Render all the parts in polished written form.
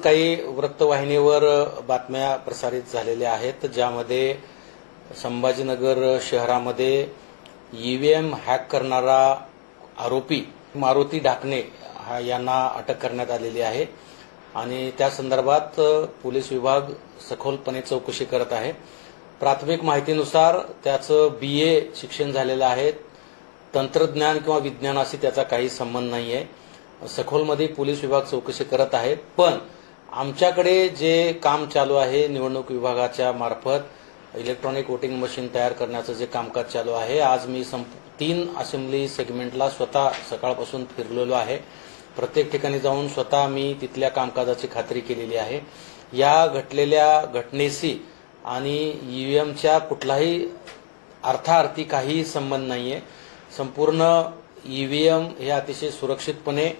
काही वृत्तवाहिनीवर बातम्या प्रसारित झालेल्या आहेत, ज्यामध्ये संभाजीनगर शहरामध्ये ईव्हीएम हॅक करणारा आरोपी मारुती ढाकणे यांना अटक करण्यात आलेली आहे आणि त्या संदर्भात पोलीस विभाग सखोलपणे चौकशी करत आहे। प्राथमिक माहितीनुसार त्याचं बीए शिक्षण झालेलं आहे, तंत्रज्ञान किंवा विज्ञानाशी त्याचा काही संबंध नाहीये। सखोलमध्ये पोलीस विभाग चौकशी करत आहे, पण आमच्याकडे जे काम चालू आहे निवडणूक विभागाच्या मार्फत इलेक्ट्रॉनिक वोटिंग मशीन तयार करण्याचं जे कामकाज चालू आहे, आज मी 3 असेंब्ली सेगमेंटला स्वतः सकाळपासून फिरलेलो आहे। प्रत्येक ठिकाणी जाऊन स्वतः मी तिथल्या कामकाजाची खात्री केलेली आहे। या घटलेल्या घटनेशी आणि ईव्हीएमच्या कुठलाही अर्थार्थी काही संबंध नाहीये। संपूर्ण ईव्हीएम हे अतिशय सुरक्षितपणे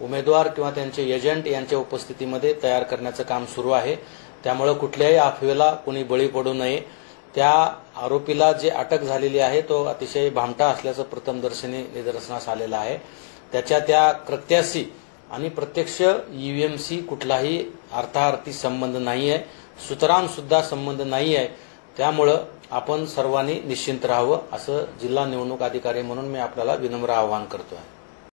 उमेदवार किंवा त्यांचे एजंट यांच्या उपस्थितीमध्ये तयार करण्याचं काम सुरू आहे। त्यामुळे कुठल्याही अफवेला कोणी बळी पडू नये। त्या आरोपीला जे अटक झालेली आहे तो अतिशय भामटा असल्याचं प्रथमदर्शनी निदर्शनास आलेलं आहे। त्याच्या त्या कृत्याशी आणि प्रत्यक्ष ईव्हीएमशी कुठलाही अर्थार्थी संबंध नाहीये, सुतराम सुद्धा संबंध नाहीये। त्यामुळे आपण सर्वांनी निश्चिंत राहावं असं जिल्हा निवडणूक अधिकारी म्हणून मी आपल्याला विनम्र आवाहन करतो आहे।